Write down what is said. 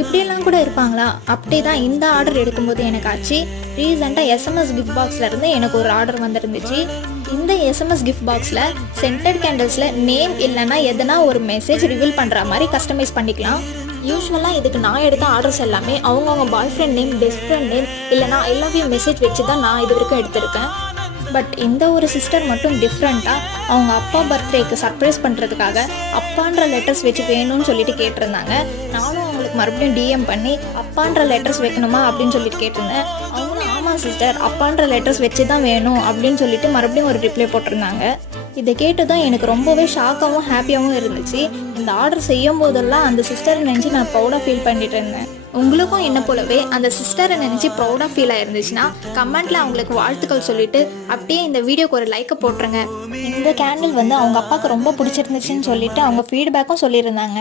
இப்படியெல்லாம் கூட இருப்பாங்களா? அப்படி தான் இந்த ஆர்டர் எடுக்கும்போது எனக்கு ஆச்சு. ரீசெண்டாக எஸ்எம்எஸ் கிஃப்ட் பாக்ஸ்லேருந்து எனக்கு ஒரு ஆர்டர் வந்துருந்துச்சு. இந்த எஸ்எம்எஸ் கிஃப்ட் பாக்ஸில் சென்டட் கேண்டில்ஸில் நேம் இல்லைன்னா எதனா ஒரு மெசேஜ் ரிவீல் பண்ணுற மாதிரி கஸ்டமைஸ் பண்ணிக்கலாம். யூஸ்வலாக இதுக்கு நான் எடுத்த ஆர்டர்ஸ் எல்லாமே அவங்கவுங்க boyfriend name, best friend name இல்லைனா ஐ லவ் யூ மெசேஜ் வச்சு தான் நான் இது வரைக்கும் எடுத்திருக்கேன். பட் இந்த ஒரு சிஸ்டர் மட்டும் டிஃப்ரெண்ட்டாக அவங்க அப்பா பர்த்டேக்கு சர்ப்ரைஸ் பண்ணுறதுக்காக அப்பான்ற லெட்டர்ஸ் வச்சு வேணும்னு சொல்லிட்டு கேட்டிருந்தாங்க. நானும் அவங்களுக்கு மறுபடியும் டிஎம் பண்ணி அப்பான்ற லெட்டர்ஸ் வைக்கணுமா அப்படின்னு சொல்லிட்டு கேட்டிருந்தேன். அவங்களும் ஆமாம் சிஸ்டர் அப்பான்ற லெட்டர்ஸ் வச்சு தான் வேணும் அப்படின்னு சொல்லிட்டு மறுபடியும் ஒரு ரிப்ளை போட்டிருந்தாங்க. இதை கேட்டு தான் எனக்கு ரொம்பவே ஷாக்காகவும் ஹாப்பியாகவும் இருந்துச்சு. இந்த ஆர்டர் செய்யும் போதெல்லாம் அந்த சிஸ்டரை நினச்சி நான் ப்ரௌடாக ஃபீல் பண்ணிட்டு இருந்தேன். உங்களுக்கும் என்ன போலவே அந்த சிஸ்டரை நினச்சி ப்ரௌடாக ஃபீல் ஆயிருந்துச்சுன்னா கமெண்ட்டில் அவங்களுக்கு வாழ்த்துக்கள் சொல்லிவிட்டு அப்படியே இந்த வீடியோக்கு ஒரு லைக்கை போட்டுருங்க. இந்த கேண்டில் அவங்க அப்பாவுக்கு ரொம்ப பிடிச்சிருந்துச்சுன்னு சொல்லிட்டு அவங்க ஃபீட்பேக்கும் சொல்லியிருந்தாங்க.